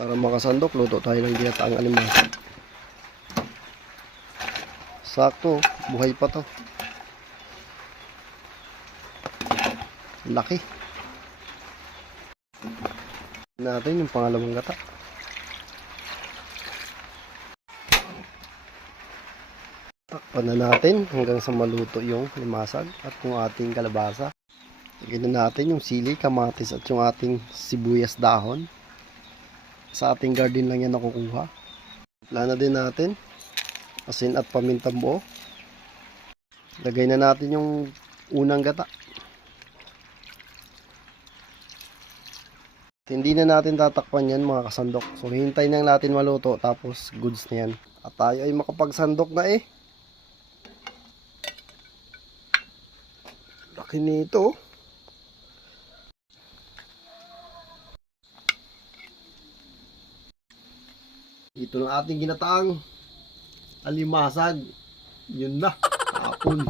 Para makasandok, luto tayo ng ginataang alimasag. Sakto, buhay pa to. Laki. Natin yung pangalawang gata. Takpan na natin hanggang sa maluto yung limasag at yung ating kalabasa. Lagyan na natin yung sili, kamatis at yung ating sibuyas dahon. Sa ating garden lang yan nakukuha. Plana din natin asin at pamintang buo. Lagay na natin yung unang gata. Hindi na natin tatakpan yan mga kasandok. So hintay na natin maluto tapos goods na yan. At tayo ay makapagsandok na eh. Laki nito. Ito na ating ginataang alimasag. Yun na. Hapon.